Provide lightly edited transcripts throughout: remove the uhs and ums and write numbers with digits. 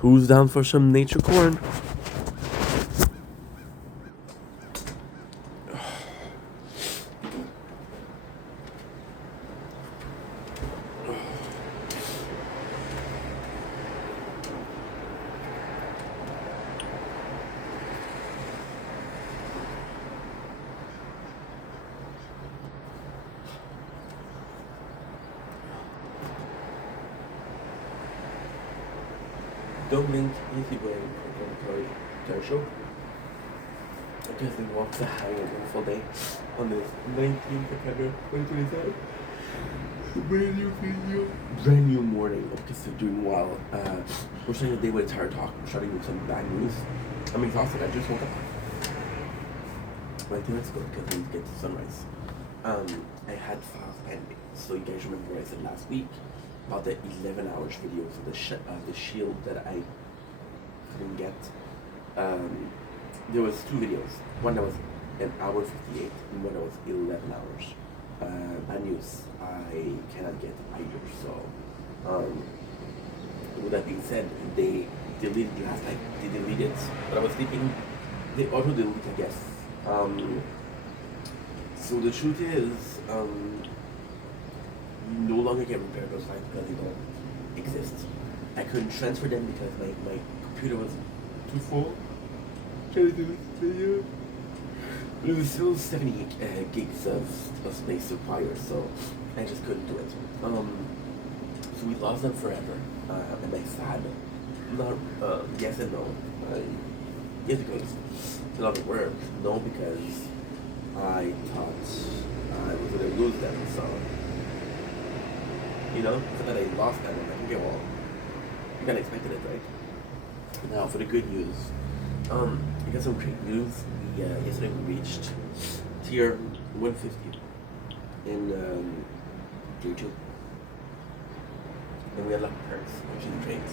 Who's down for some nature corn? Don't blink easy way to show. Because they walk the high and full day on this 19th September 2025. Brand new video. Brand new morning. Okay, so doing well. We're starting the day with a tired talk. We're starting with some bad news. I'm exhausted. I just woke up like 2 minutes ago because I need to get to sunrise. I had files pending. So you guys remember what I said last week about the 11 hours videos of the shield that I couldn't get. There was 2 videos. One that was an hour 58 and one that was 11 hours. Bad news, I cannot get either. So, with that being said, they deleted last night. They deleted, but I was sleeping. They auto deleted, I guess. So the truth is, you no longer can repair those files because they don't exist. I couldn't transfer them because my computer was too full. Trying to do this video. It was still 70 gigs of space required, so I just couldn't do it. So we lost them forever. Am I sad? Not, yes and no. Yes, because it's a lot of work. No, because I thought I was going to lose them, so, you know, so that I lost them, I'm like, okay, well, you kind of expected it, right? Now, for the good news, I got some great news. Yesterday we reached tier 150 in tier 2. And we had lucky perks, which is great.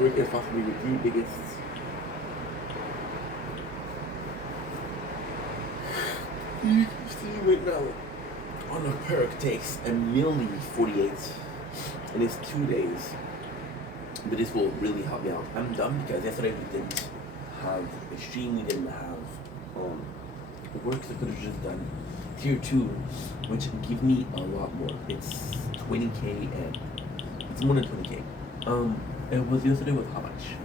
We're going possibly with the biggest you see right now on a perk takes a milli 48 and it's 2 days. But this will really help me out. I'm done because yesterday we didn't have a stream, we didn't have work, so I could have just done tier 2, which give me a lot more. It's 20k and it's more than 20k. It was yesterday with how much?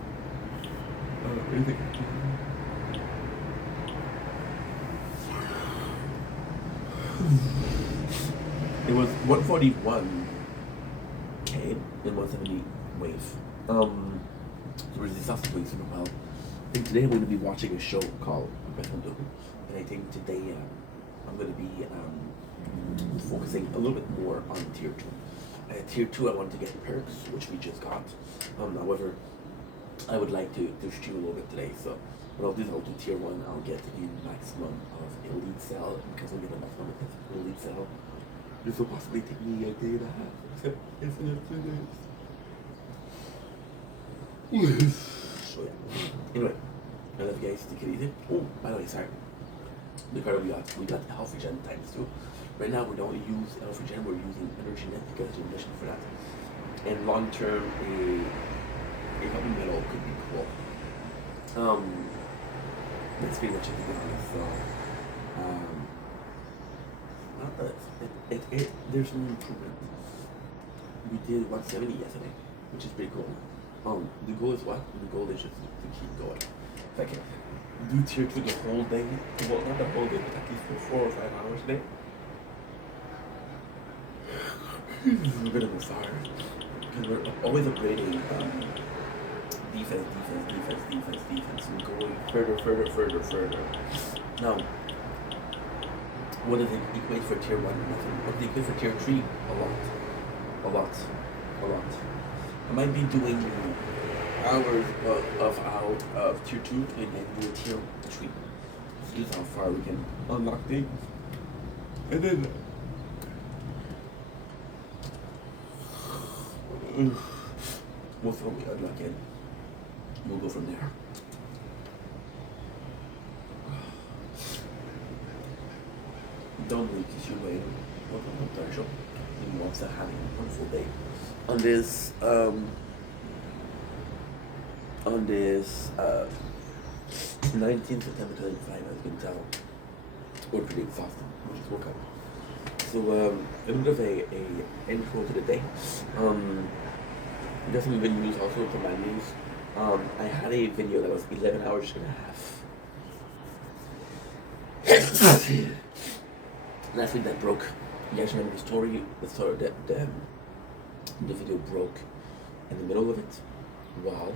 It was 141k and 170 wave. The resistance is doing super well. I think today I'm going to be watching a show called Bethlehem, and I think today I'm going to be focusing a little bit more on tier 2. Tier 2 I want to get perks, which we just got. However, I would like to stream a little bit today, so what I'll do is I'll do tier 1, I'll get the maximum of Elite Cell, and because I'll get the maximum of Elite Cell, this will possibly take me a day and a half, except it's in 2 days. So yeah. Anyway, I love you guys. Take it easy. Oh, by the way, sorry. The card we got Health Regen ×2. Right now we don't use Health Regen, we're using Energy Net because there's a mission for that. And long term, a heavy metal could be cool. That's pretty much it, to be honest. So, not that there's some improvement. We did 170 yesterday, which is pretty cool. The goal is what? The goal is just to keep going. If I can do tier 2 the whole day, well, not the whole day, but at least for 4 or 5 hours a day, we're gonna go far. Because we're always upgrading defense. We're going further. Now, what does it equate for tier 1? Nothing. What does it equate for tier 3? A lot. I might be doing hours of tier 2 and then do a tier 3. This is how far we can unlock things. And then most of them we unlock it. We'll go from there. Don't leave this your way. Welcome to our show. And you also having a wonderful day on this on this 19th September 2005, as you can tell, we're pretty exhausted. We just woke up. So a bit of a intro to the day. Just some good news, also some bad news. I had a video that was 11 hours and a half. Last week that broke. You guys remember the story? The video broke in the middle of it. Wow.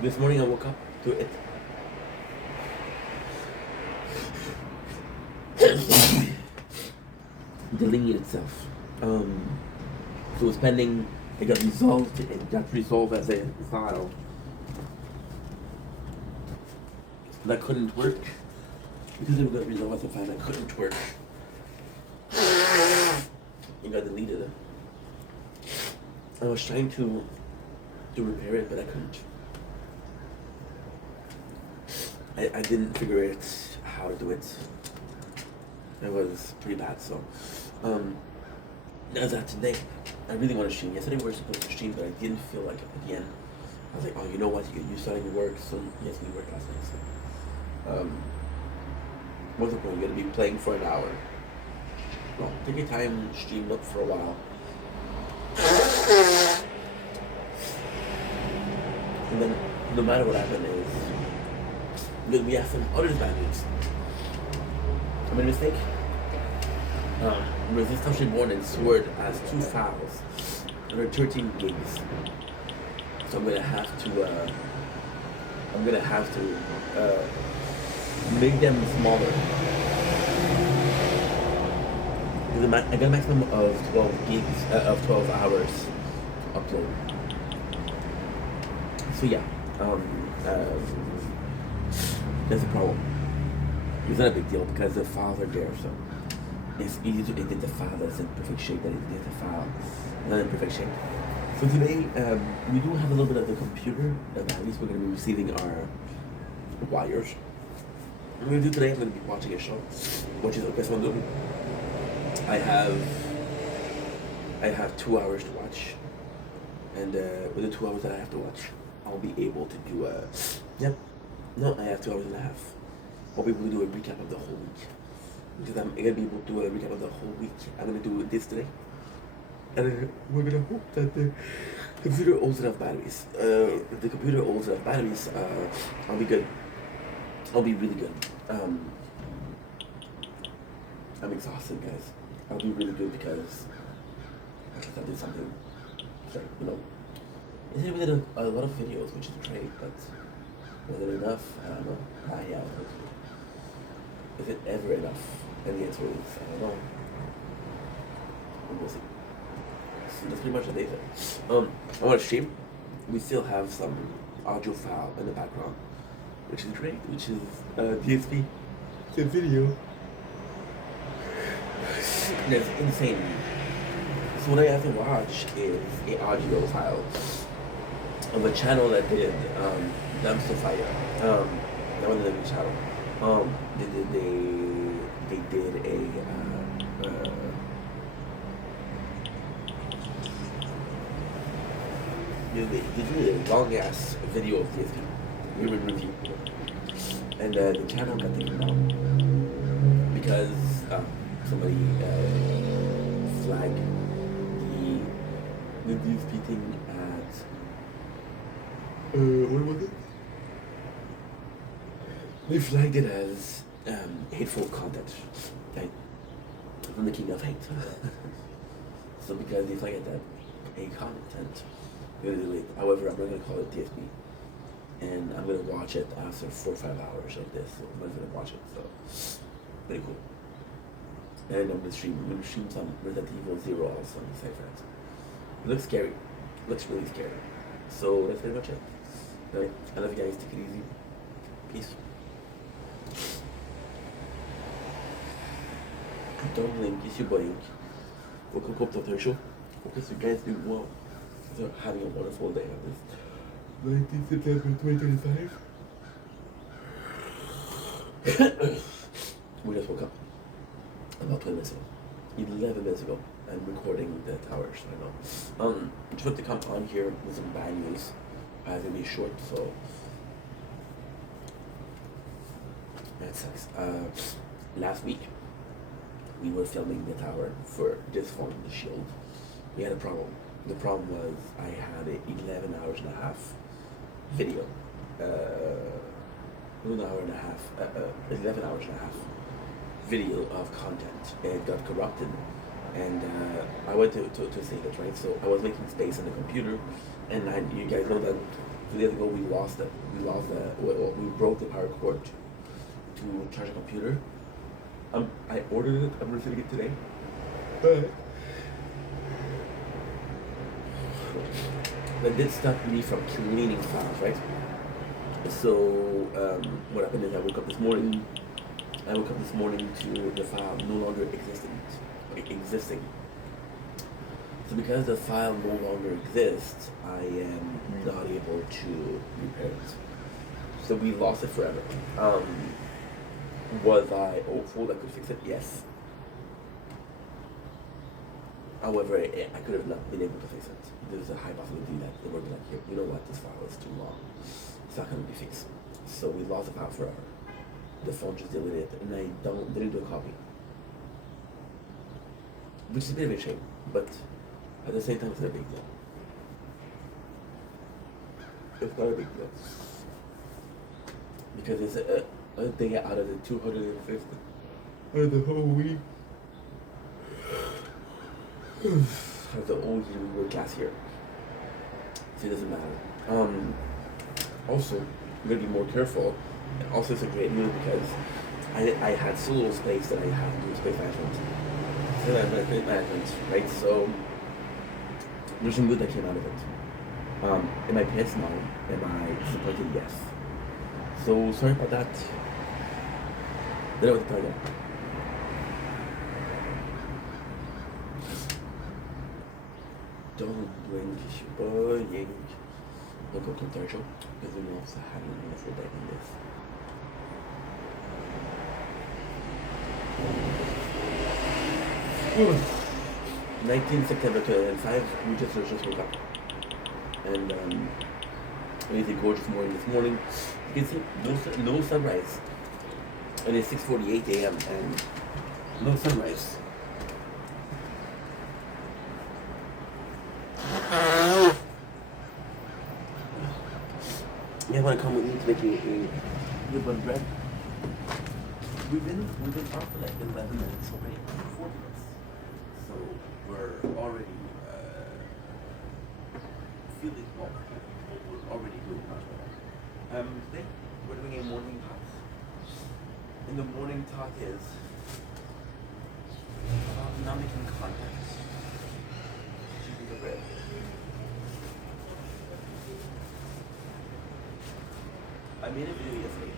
This morning I woke up to it. Deleting itself. So it was pending. It got resolved. It got resolved as a file that couldn't work because it got resolved as a file that couldn't work. It got deleted. I was trying to repair it, but I couldn't. I didn't figure it how to do it. It was pretty bad. So as of today, I really want to stream. Yesterday we were supposed to stream, but I didn't feel like it at the end. I was like, oh, you know what? You starting to work, so yes, we worked last night. So what's the point? You're gonna be playing for an hour. Well, take your time, stream up for a while. And then, no matter what happened is, we have some other bad news. I made a mistake. Resistance Reborn and Sword has 2 files under 13 gigs. So I'm gonna have to make them smaller. I got a maximum of 12 gigs of 12 hours upload. So yeah, that's a problem. It's not a big deal because the files are there, so it's easy to edit the file that's in perfect shape than edit the file not in perfect shape. So today we do have a little bit of the computer values. We're going to be receiving our wires. What I'm going to do today, I'm going to be watching a show, which is okay. So I have 2 hours to watch, and with the 2 hours that I have to watch, I'll be able to do I have 2 hours and a half. I'll be able to do a recap of the whole week. Because I'm gonna be able to do a recap of the whole week. I'm gonna do this today. And we're gonna hope that the computer holds enough batteries. If the computer holds enough batteries, I'll be good. I'll be really good. I'm exhausted, guys. I'll be really good because I did something. Sorry, Yesterday we did a lot of videos, which is great, but was it enough? I don't know. Yeah. Is it ever enough? And the answer is, I don't know. We'll see. So that's pretty much the day there. I want to stream. We still have some audio file in the background, which is great, which is DSP. The video. That's insane. So what I have to watch is an audio file of a channel that did Dumpster Fire. That was the new channel. They did a long ass video of DSP. We would review, and the channel got taken down because somebody flagged the DSP thing at what was it? They flagged it as hateful content, right? From the king of hate. So because they flagged it that hate content, we're gonna delete. However, I'm not gonna call it DSP, and I'm gonna watch it after 4 or 5 hours of this. So I'm gonna watch it. So pretty cool. And I'm gonna stream some Resident Evil 0 also on the side for that. It looks scary. It looks really scary. So that's pretty much it. Alright, I love you guys. Take it easy. Peace. Don't blink, it's your boy. Welcome to the show. Hope you guys doing well. So having a wonderful day on this 19th September 2025. We just woke up about 20 minutes ago. 11 minutes ago. I'm recording the towers right now. Just want to come on here with some bad news. has to be short, so that sucks. Last week we were filming the tower for this phone, the Shield. We had a problem. The problem was I had a 11 hours and a half video. 1 hour and a half, 11 hours and a half video of content. It got corrupted, and I went to save it, right? So I was making space on the computer, and you guys know that 2 days ago we lost it. We broke the power cord to charge a computer. I ordered it. I'm receiving it today, but that did stop me from cleaning files, right? So what happened is I woke up this morning to the file no longer existing. So because the file no longer exists, I am not able to repair it. So we lost it forever. Was I hopeful I could fix it? Yes. However, I could have not been able to fix it. There's a high possibility that they were like, you know what, this file is too long. It's not going to be fixed. So we lost the file forever. The phone just deleted it, and I didn't do a copy. Which is a bit of a shame, but at the same time, it's not a big deal. It's not a big deal. Because it's a day out of the 250 out of the whole week. Of the whole year we worked last year. So it doesn't matter. Also, I'm gonna be more careful. And also, it's a great move because I had so little space that I had to do space management. So I had space management, right? So there's some good that came out of it. Am I pissed? No. Am I disappointed? Yes. So sorry about that. Then I was tired. Don't blink, bullying. Look up to Thursham, because we also have a wonderful day in this. 19 September 2005, we just woke up. And it is a gorgeous morning this morning. You can see no sunrise. And it's 6:48 a.m. and no sunrise. You want to come with me to make a good one bread? We've been off for like 11 minutes already, 4 minutes. So we're already feeling well. We're already doing much better. Today we're doing a morning talk. And the morning talk is about not making contact. Choosing the bread. I made a video yesterday.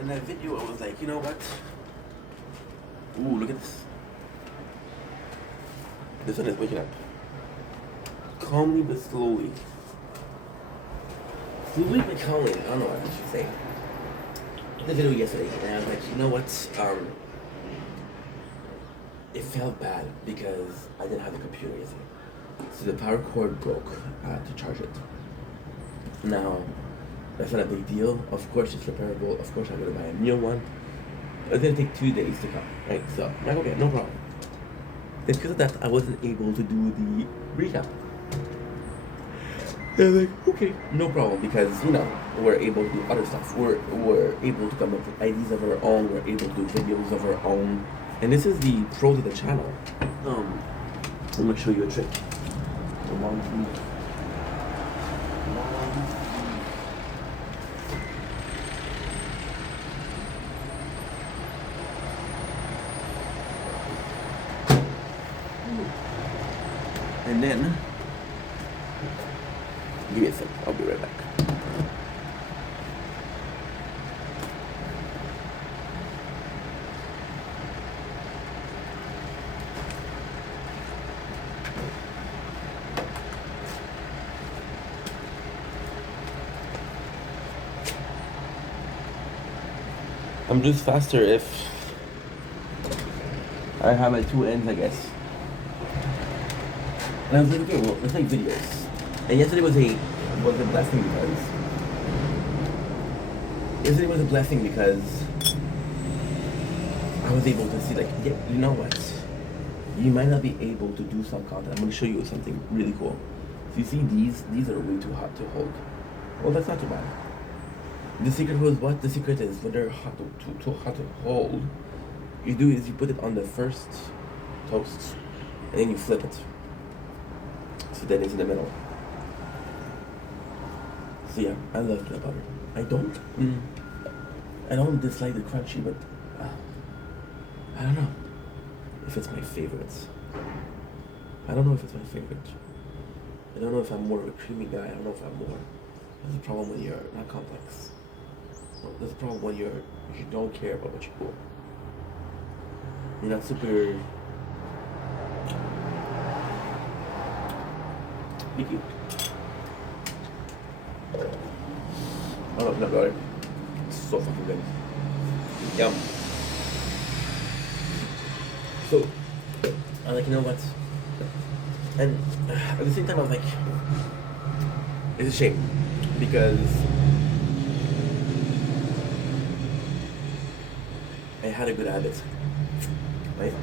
In that video, I was like, you know what? Ooh, look at this. This one is waking up. Calmly but slowly. Slowly but calmly. I don't know what I should say. I did the video yesterday, and I was like, you know what? It felt bad because I didn't have the computer yesterday. So the power cord broke. I had to charge it. Now, that's not a big deal. Of course, it's repairable. Of course, I'm going to buy a new one. It's going to take 2 days to come, right? So, I'm like, okay, no problem. Then because of that, I wasn't able to do the recap. And I'm like, okay, no problem, because, you know, we're able to do other stuff. We're able to come up with ideas of our own. We're able to do videos of our own. And this is the pros of the channel. I'm going to show you a trick. And then, give me a sec, I'll be right back. I'm just faster if I have my two ends, I guess. And I was like, okay, well, let's make videos. And yesterday was a blessing because I was able to see, like, yeah, you know what? You might not be able to do some content. I'm going to show you something really cool. So you see these are way too hot to hold. Well, that's not too bad. The secret was what? The secret is when they're too hot to hold, you do is you put it on the first toast and then you flip it. So then it's in the middle. So yeah, I love peanut butter. I don't dislike the crunchy, but I don't know if it's my favorite. I don't know if it's my favorite. I don't know if I'm more of a creamy guy. I don't know if I'm more. That's the problem when you're not complex. That's the problem when you don't care about what you do. You're not super picky. Oh, no, butter. It's so fucking good. Yum. So, I'm like, you know what? And at the same time, I was like, it's a shame because I had a good habit, right?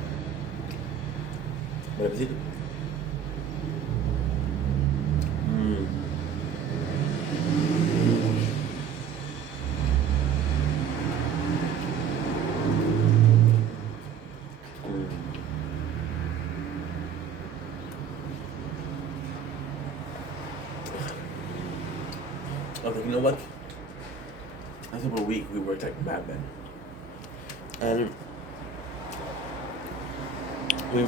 But I was eating. I was like, you know what? After a week, we worked like madmen, and we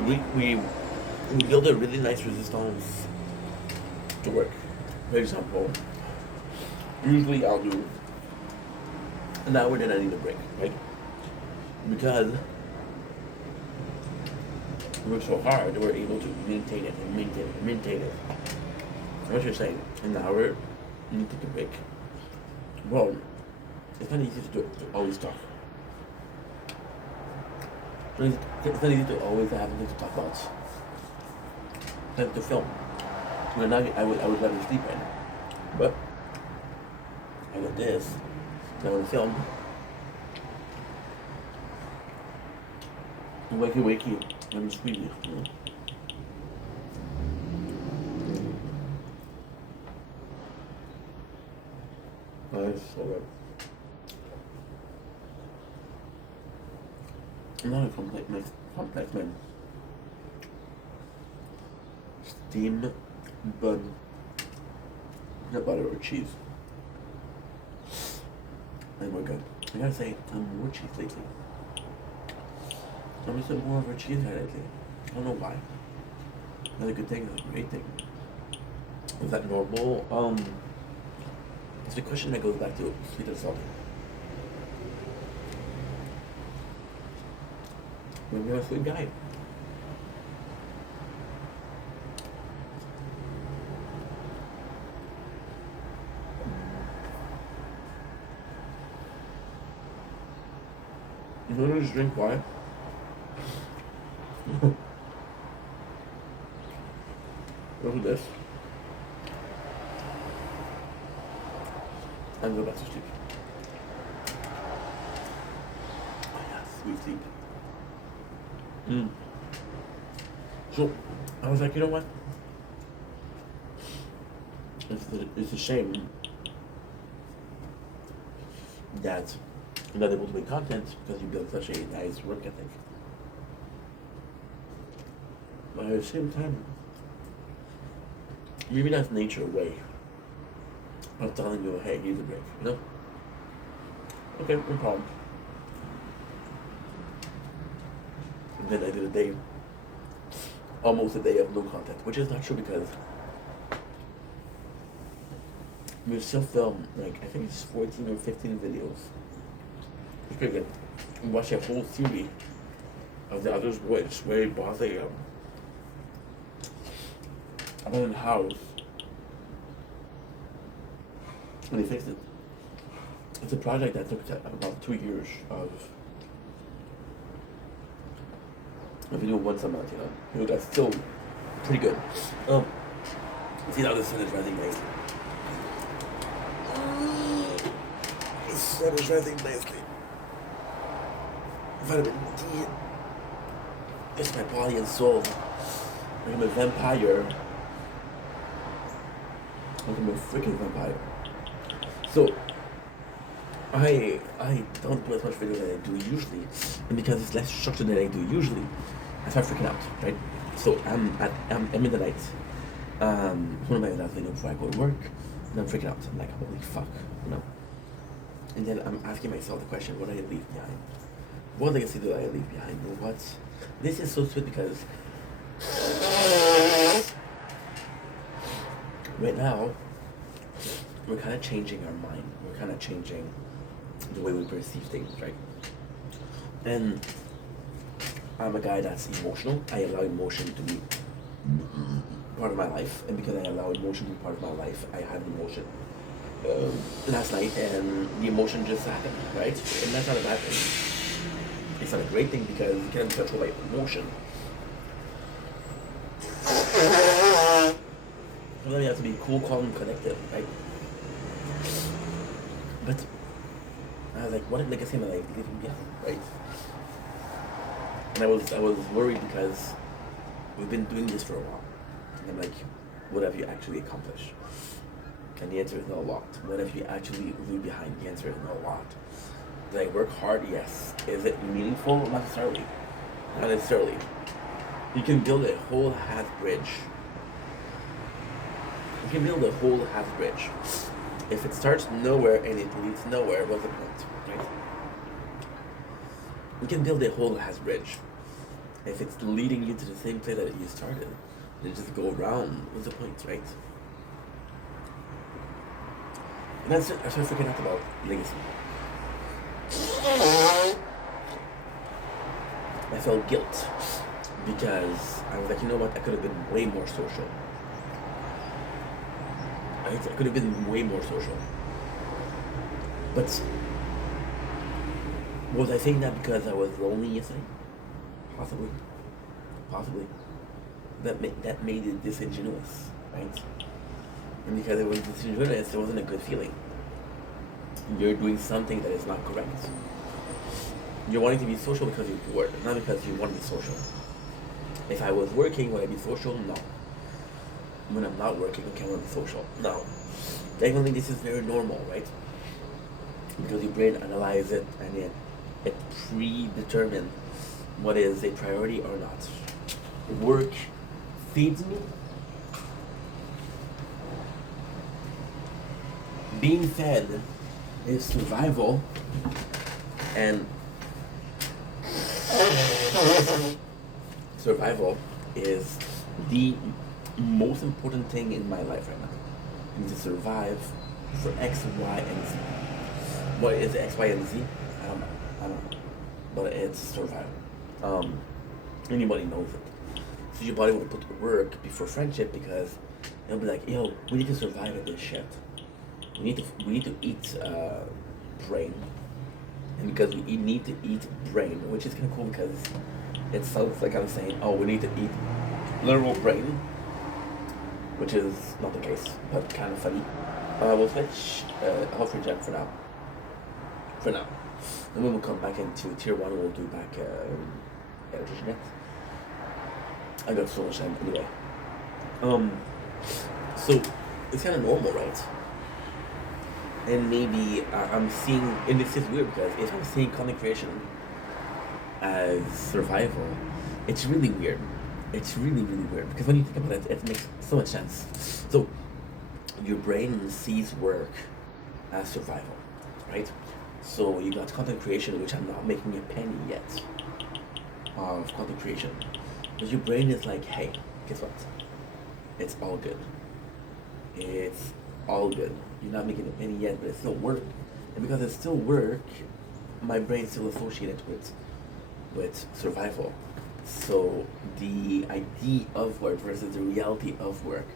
built a really nice resistance to work. For example, usually I'll do an hour, then I need a break, right? Because we work so hard, we're able to maintain it and maintain it and maintain it. What you're saying, an hour, you need to take a break. Well, it's not easy to always talk. It's not easy to always have things to talk about. Like to film. When I would rather sleep right now. But I got this. I want to film. Wakey, let me squeeze you. Nice, so good. I'm not a complex man. Steamed bun, peanut butter or cheese. And we're good. I gotta say, I'm more cheese lately. I'm just more of a cheese guy lately. I don't know why. That's a good thing, that's a great thing. Is that normal? It's a question that goes back to sweet and salty. When you're a sweet guy. You want to just drink wine? Look at this. And go back to sleep. Oh yeah, sweet sleep. So I was like, you know what? It's a shame that I'm not able to make content because you built such a nice work ethic. But at the same time, maybe that's nature way of telling you, hey, need a break, you know? Okay, no problem. And then I did a day, almost a day of no content, which is not true because we still film, like, I think it's 14 or 15 videos. It's pretty good. We watched a whole series of the other's voice where he bought a abandoned house and he fixed it. It's a project that took about 2 years of doing once a month, that's still pretty good. See now the sun is rising nicely. The sun is rising nicely. Vitamin D. It's my body and soul. I'm a vampire. I'm a freaking vampire. So I don't do as much video as I do usually, and because it's less structured than I do usually, I start freaking out, right? So I'm in the night. One of my last videos before I go to work, and I'm freaking out. I'm like, holy fuck, And then I'm asking myself the question, what did I leave behind? What legacy did I leave behind? What? This is so sweet because right now we're kind of changing our mind. We're kind of changing the way we perceive things, right? And I'm a guy that's emotional. I allow emotion to be part of my life, and because I allow emotion to be part of my life, I had an emotion last night, and the emotion just happened, right? And that's not a bad thing. It's not a great thing because you can't control my emotion. And then you have to be cool, calm, and connected, right? But I was like, what legacy am I leaving behind, right? And I was worried because we've been doing this for a while. And I'm like, what have you actually accomplished? And the answer is not a lot. What have you actually leave behind? The answer is not a lot. Did I work hard? Yes. Is it meaningful? Not necessarily. Not necessarily. You can build a whole half bridge. You can build a whole half bridge. If it starts nowhere and it leads nowhere, what's the point, right? You can build a whole half bridge. If it's leading you to the same place that you started, then just go around. What's the point, right? And that's it. I started freaking out about legacy. I felt guilt because I was like, you know what? I could have been way more social. Right? I could have been way more social. But was I saying that because I was lonely yesterday? Possibly. Possibly. That made it disingenuous, right? And because it was disingenuous, it wasn't a good feeling. You're doing something that is not correct. You're wanting to be social because you're bored, not because you want to be social. If I was working, would I be social? No. When I'm not working, I can't want to be social. No. Definitely this is very normal, right? Because your brain analyzes it and it predetermines what is a priority or not. Work feeds me. Being fed is survival, and survival is the most important thing in my life right now. I need to survive for X, Y, and Z. What is X, Y, and Z? I don't know. But it's survival. Anybody knows it. So your body will put work before friendship because it'll be like, yo, we need to survive at this shit. We need to eat brain, and because we need to eat brain, which is kind of cool because it sounds like I'm saying, oh, we need to eat literal brain, which is not the case, but kind of funny. We'll switch Humphrey Jet for now. And when we'll come back into tier 1, we'll do back Electrician. I got so much time anyway. So it's kind of normal, right? And maybe I'm seeing, and this is weird because if I'm seeing content creation as survival, it's really weird. It's really, really weird because when you think about it, it makes so much sense. So your brain sees work as survival, right? So you got content creation, which I'm not making a penny yet of content creation. But your brain is like, hey, guess what? It's all good. It's all good. You're not making a penny yet, but it's still work. And because it's still work, my brain's still associated with survival. So the idea of work versus the reality of work,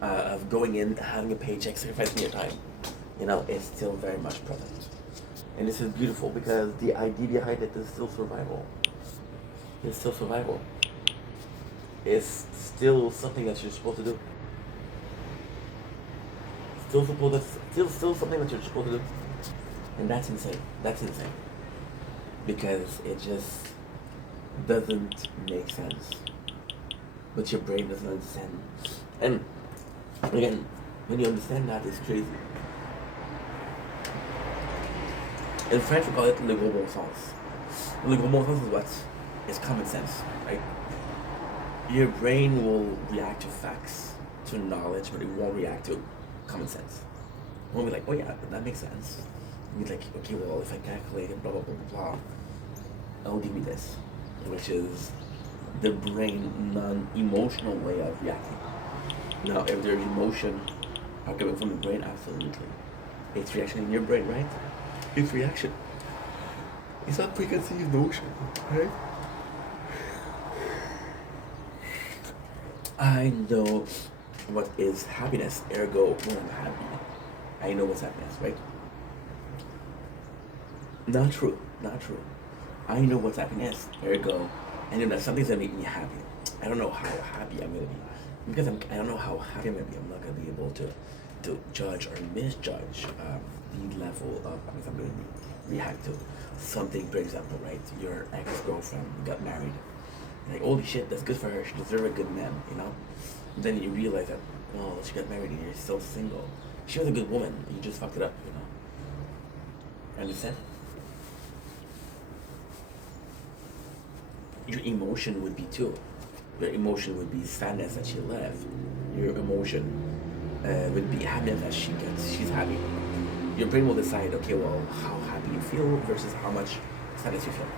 of going in, having a paycheck, sacrificing your time, it's still very much present. And this is beautiful because the idea behind it is still survival. It's still survival. It's still something that you're supposed to do. Still something that you're supposed to do. And that's insane. That's insane. Because it just doesn't make sense. But your brain doesn't understand. And again, when you understand that, it's crazy. In French, we call it le gros bon sens. Le gros bon sens is what? It's common sense, right? Your brain will react to facts, to knowledge, but it won't react to common sense. It won't be like, oh yeah, but that makes sense. You'll be like, okay, well, if I calculate it, blah, blah, blah, blah, blah, it'll give me this, which is the brain non-emotional way of reacting. Now, if there's emotion coming from the brain, absolutely. It's reaction in your brain, right? It's reaction. It's not preconceived notion, right? I know what is happiness, ergo when I'm happy. I know what's happiness, right? Not true, not true. I know what's happiness, ergo I know that something's gonna make me happy. I don't know how happy I'm gonna be. Because I don't know how happy I'm gonna be, I'm not gonna be able to judge or misjudge the level of happiness I'm gonna react to. Something, for example, right? Your ex-girlfriend got married. Like, holy shit, that's good for her. She deserves a good man, you know? And then you realize that, oh, she got married and you're still single. She was a good woman. You just fucked it up, you know? Understand? Your emotion would be too. Your emotion would be sadness that she left. Your emotion would be happiness that she's happy. Your brain will decide, okay, well, how happy you feel versus how much sadness you feel.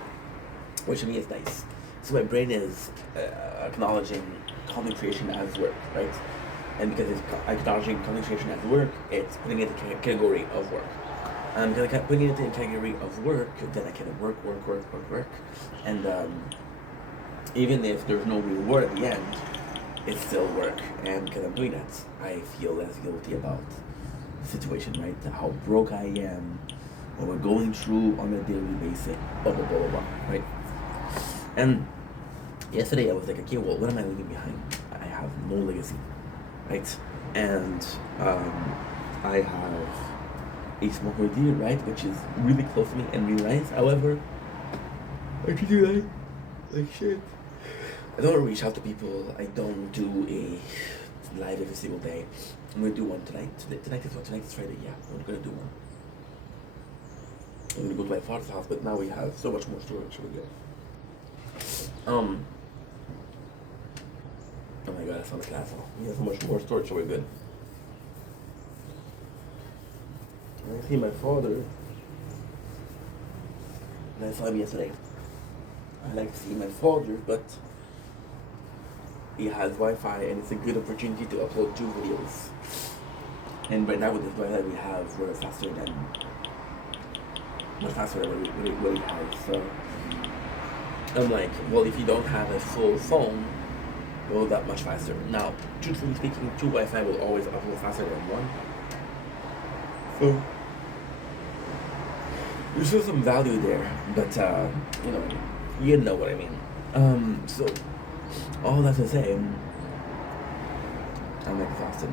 Which to me is nice. So my brain is acknowledging content creation as work, right? And because it's acknowledging content creation as work, it's putting it in the category of work. And because I'm putting it in the category of work, then I can work. And even if there's no reward at the end, it's still work. And because I'm doing that, I feel less guilty about the situation, right? How broke I am, what we're going through on a daily basis, blah, blah, blah, blah, blah, right? And yesterday I was like, okay, well, what am I leaving behind? I have no legacy, right? And I have a small deer, right, which is really close to me and really nice. However, I can do that like shit. I don't reach out to people. I don't do a live every single day. I'm gonna do one tonight. Tonight is what? Tonight is Friday. Yeah, I'm gonna do one. I'm gonna go to my father's house, but now we have so much more storage. So we're good. Oh my god, I sound like an asshole. We have so much more storage, so we're good. I see my father. And I saw him yesterday. I like to see my father, but he has Wi-Fi and it's a good opportunity to upload 2 videos. And right now with this Wi-Fi we have, we're much faster than what he has. So I'm like, well, if you don't have a full phone, go that much faster. Now, truthfully speaking, 2 Wi-Fi will always upload faster than 1. So there's still some value there, but you know what I mean. So all that to say, I'm exhausted.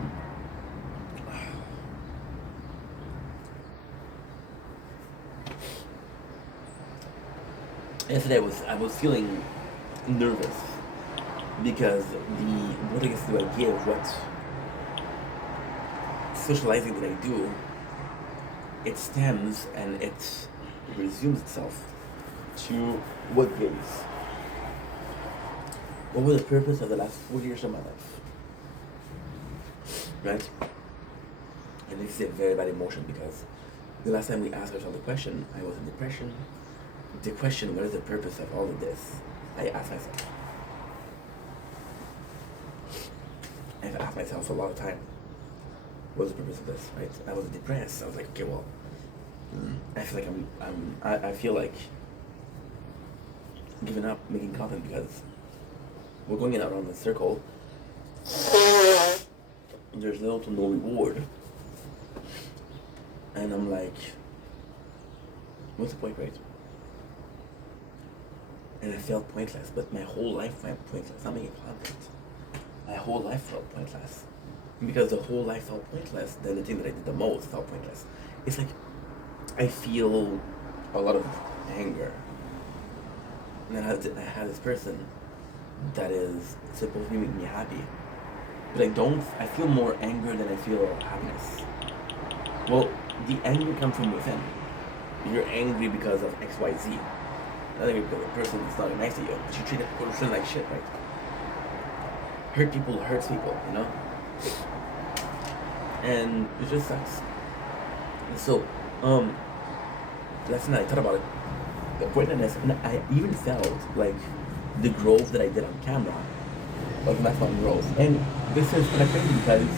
Yesterday I was feeling nervous because what I guess do I give, what socializing that I do, it stems and it resumes itself to what gives. What was the purpose of the last 4 years of my life? Right? And this is a very bad emotion because the last time we asked ourselves the question, I was in depression. The question, what is the purpose of all of this? I asked myself. I've asked myself a lot of time, what's the purpose of this, right? I was depressed. I was like, okay, well, I feel like I feel like giving up making content because we're going in around the circle. There's little to no reward. And I'm like, What's the point, right? And I felt pointless, but my whole life felt pointless. I'm making content. My whole life felt pointless. And because the whole life felt pointless, then the thing that I did the most felt pointless. It's like I feel a lot of anger. And then I have this person that is supposed to make me happy. But I feel more anger than I feel happiness. Well, the anger comes from within. You're angry because of XYZ. Not angry because the person is not nice to you, but you treat that person like shit, right? Hurt people hurts people, you know? And it just sucks. And so, last night I thought about it. The pointlessness, and I even felt like the growth that I did on camera was maximum growth. And this is kind of crazy because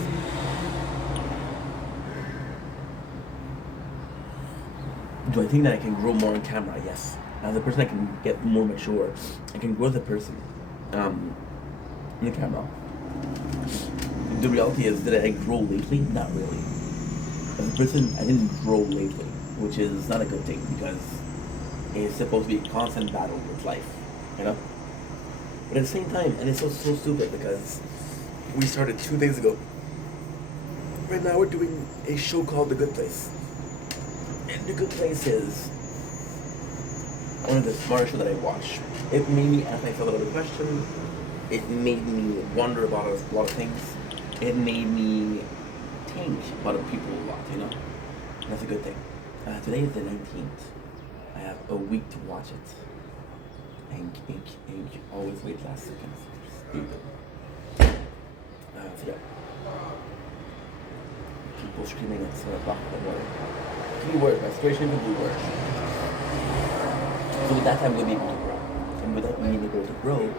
do I think that I can grow more on camera? Yes. As a person, I can get more mature. I can grow as a person in the camera. The reality is, did I grow lately? Not really. As a person, I didn't grow lately, which is not a good thing because it's supposed to be a constant battle with life, you know? But at the same time, and it's so stupid because we started 2 days ago. Right now we're doing a show called The Good Place. And The Good Place is one of the smartest shows that I watch. It made me ask myself a lot of questions. It made me wonder about a lot of things. It made me think about people a lot, you know? And that's a good thing. Today is the 19th. I have a week to watch it. And always wait last second. Stupid. So yeah. People screaming at 7 o'clock in the morning. Keywords, my situation will be worse. So with that, I'm going to be able to grow. And with that being able to grow,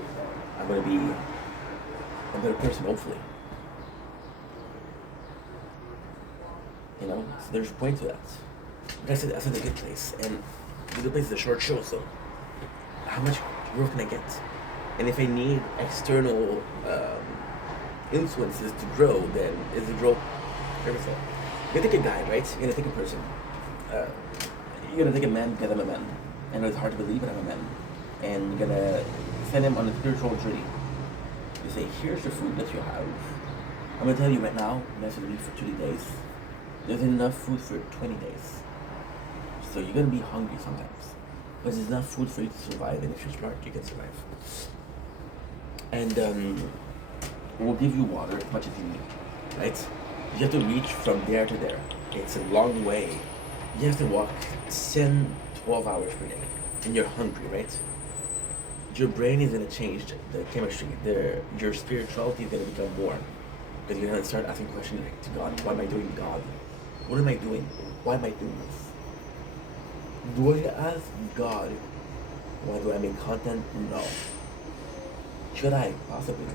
I'm going to be a better person, hopefully. You know, so there's a point to that. But I said The Good Place, and The Good Place is a short show, so how much growth can I get? And if I need external influences to grow, then is the growth everything? You're gonna take a guy, right? You're gonna take a person. You're gonna take a man because I'm a man. I know it's hard to believe, but I'm a man. And you're gonna send him on a spiritual journey. You say, here's the food that you have. I'm gonna tell you right now, you have to leave for 20 days. There's enough food for 20 days. So you're gonna be hungry sometimes. But there's enough food for you to survive, and if you're smart, you can survive. And we'll give you water as much as you need, right? You have to reach from there to there. It's a long way. You have to walk 10, 12 hours per day, and you're hungry, right? Your brain is gonna change the chemistry. Your spirituality is gonna become more, because you're gonna start asking questions like, to God, what am I doing, God? What am I doing? Why am I doing this? Do I ask God, why do I make content? No. Should I? Possibly.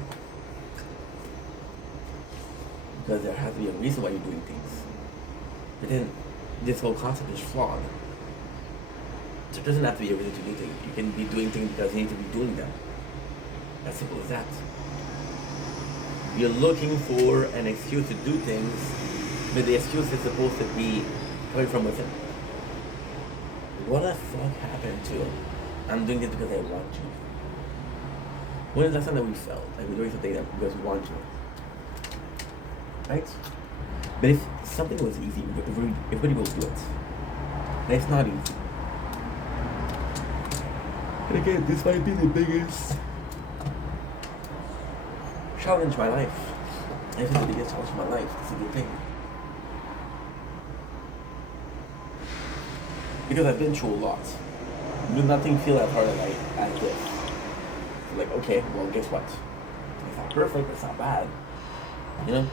Because there has to be a reason why you're doing things. But then, this whole concept is flawed. There doesn't have to be a reason to do things. You can be doing things because you need to be doing them. As simple as that. You're looking for an excuse to do things, but the excuse is supposed to be coming from within. What the fuck happened to I'm doing this because I want to? When is the last time that we felt like we're doing something that because we want to? Right? But if something was easy, everybody will do it. And it's not easy. And again, this might be the biggest challenge of my life. I think the biggest challenge of my life. It's a good thing. Because I've been through a lot. Nothing feel that hard as this. So like, okay, well, guess what? It's not perfect, but it's not bad. You know?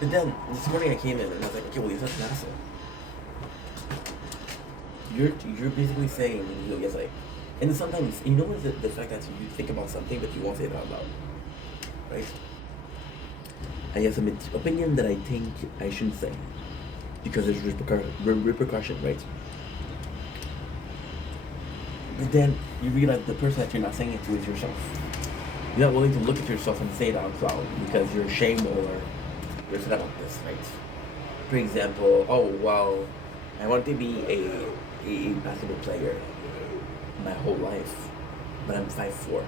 But then, this morning I came in and I was like, okay, well, you're such an asshole. You're basically saying, you know, yes, like, and sometimes, you know what the fact that you think about something, but you won't say it out loud. Right? I have some opinion that I think I shouldn't say. Because there's repercussion, right? But then you realize the person that you're not saying it to is yourself. You're not willing to look at yourself and say it out loud because you're ashamed or you're upset about this, right? For example, oh, well, I want to be a basketball player my whole life, but I'm 5'4",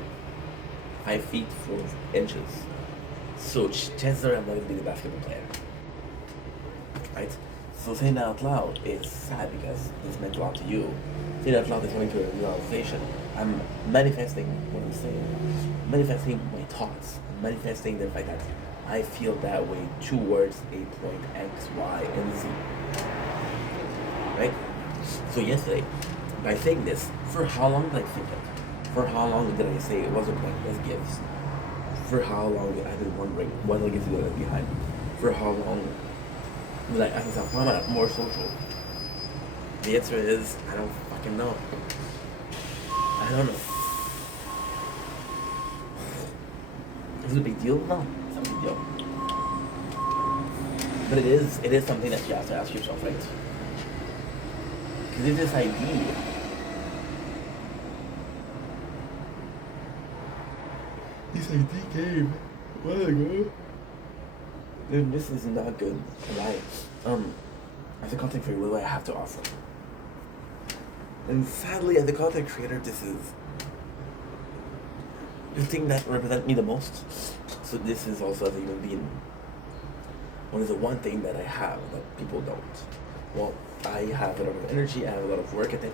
5 feet 4 inches. So chances are I'm not going to be the basketball player, right? So saying that out loud is sad because this meant a lot to you. Saying that out loud is coming to a realization. I'm manifesting what I'm saying, manifesting my thoughts, manifesting the fact that I feel that way towards a point X, Y, and Z, right? So yesterday, by saying this, for how long did I think it? For how long did I say it wasn't like this gifts? For how long I've been wondering what the gifts are going behind? For how long did I ask myself, why am I not more social? The answer is, I don't fucking know. I don't know. Is it a big deal? No, it's not a big deal. But it is something that you have to ask yourself, right? Because it's this idea. This idea came a while ago. Dude, this is not good. Right? As a content creator, what do I have to offer? And sadly, as a content creator, this is the thing that represents me the most. So this is also as a human being. What is the one thing that I have that people don't? Well, I have a lot of energy, I have a lot of work ethic,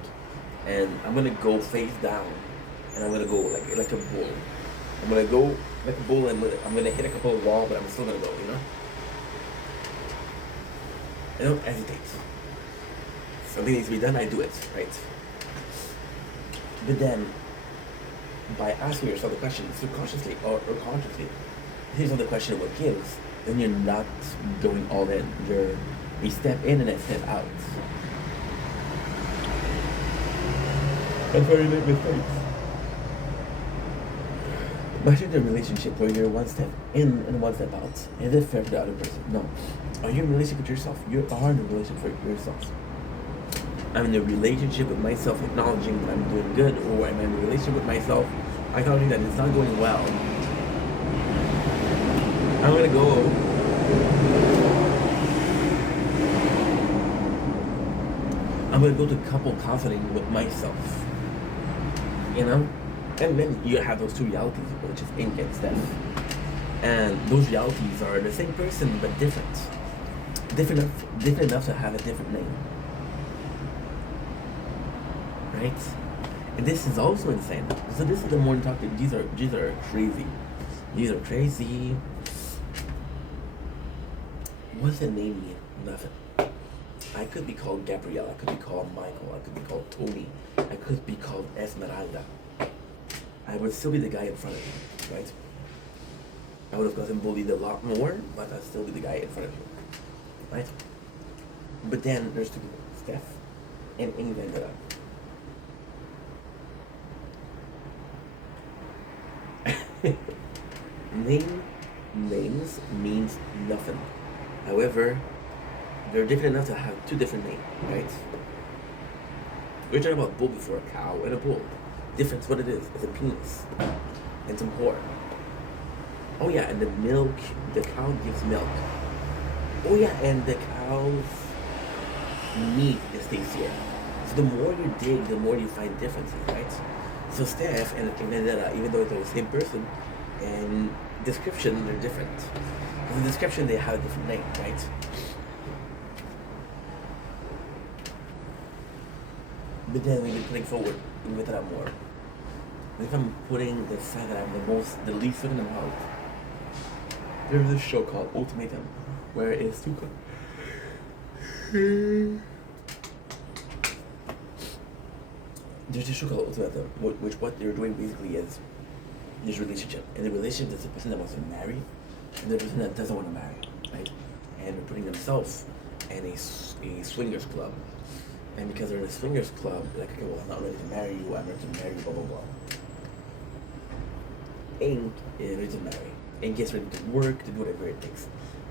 and I'm gonna go face down, and I'm gonna go like a bull. I'm gonna go like a bull, and I'm gonna hit a couple of walls, but I'm still gonna go, you know? I don't hesitate. Something needs to be done, I do it, right? But then, by asking yourself the question subconsciously or consciously, here's not the question of what gives, then you're not going all in. You're a step in and a step out. That's why you make mistakes. Imagine a relationship where you're one step in and one step out. Is it fair to the other person? No. Are you in a relationship with yourself? You are in a relationship with yourself. I'm in a relationship with myself, acknowledging that I'm doing good, or I'm in a relationship with myself, acknowledging that it's not going well. I'm gonna go. I'm gonna go to couple counseling with myself. You know? And then you have those two realities, which is Ink and Steph. And those realities are the same person, but different. Different enough to have a different name. Right? And this is also insane. So this is the morning talk. These are crazy. These are crazy. What's the name mean? Nothing. I could be called Gabrielle. I could be called Michael. I could be called Tony. I could be called Esmeralda. I would still be the guy in front of you, right? I would have gotten bullied a lot more, but I'd still be the guy in front of you, right? But then there's two people, Steph and Ingrid. Names means nothing. However, they're different enough to have two different names, right? We were talking about bull before, a cow and a bull. Difference, what it is, it's a penis and some horn. Oh yeah, and the cow gives milk. Oh yeah, and the cow's meat is tastier. So the more you dig, the more you find differences, right? So Steph and Vendetta, even though they're the same person, and description, they're different. In the description, they have a different name, right? But then we've been putting forward with that more. If I'm putting the fact that I'm the least fit in the world, there's this show called Ultimatum, where it's too There's a show called Ultimatum, which what they're doing basically is this relationship. And the relationship is the person that wants to marry, and the person that doesn't want to marry, right? And they're putting themselves in a swingers club. And because they're in a swingers club, they're like, okay, well, I'm not ready to marry you, I'm ready to marry you, blah, blah, blah. Ink is ready to marry. Ink is ready to work, to do whatever it takes.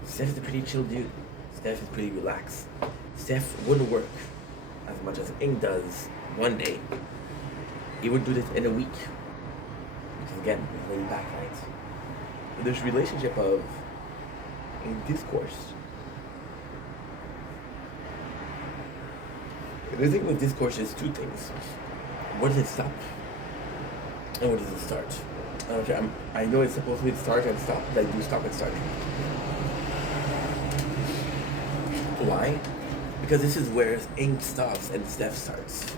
Steph is a pretty chill dude. Steph is pretty relaxed. Steph wouldn't work as much as Ink does one day. He would do this in a week. Because again, he's laid back, right? But there's a relationship of a discourse. The thing with this course is two things. Where does it stop? And where does it start? I know it's supposed to be start and stop, but I do stop and start. Why? Because this is where ink stops and Steph starts.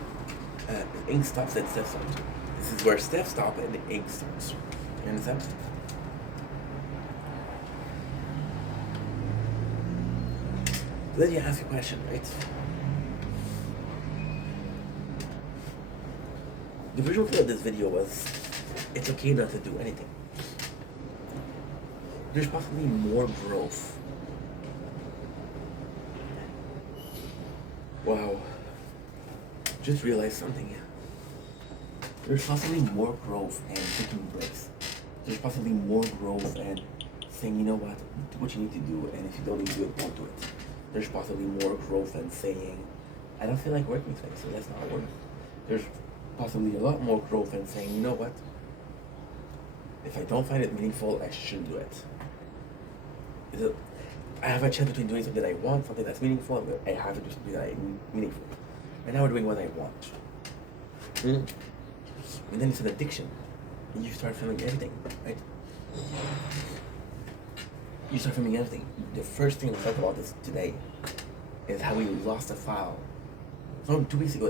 Ink stops and Steph starts. This is where Steph stops and ink starts. You understand? Then you ask a question, right? The visual feel of this video was, it's okay not to do anything. There's possibly more growth. Wow. Just realized something. There's possibly more growth and taking breaks. There's possibly more growth and saying, you know what, do what you need to do, and if you don't need to do it, don't do it. There's possibly more growth than saying, I don't feel like working today, so let's not work. There's possibly a lot more growth than saying, you know what, if I don't find it meaningful, I shouldn't do it. I have a choice between doing something that I want, something that's meaningful, and I have to do something that I meaningful. Right now we're doing what I want. And then it's an addiction. And you start feeling everything, right? You start filming everything. The first thing we talk about this today is how we lost a file. From 2 weeks ago,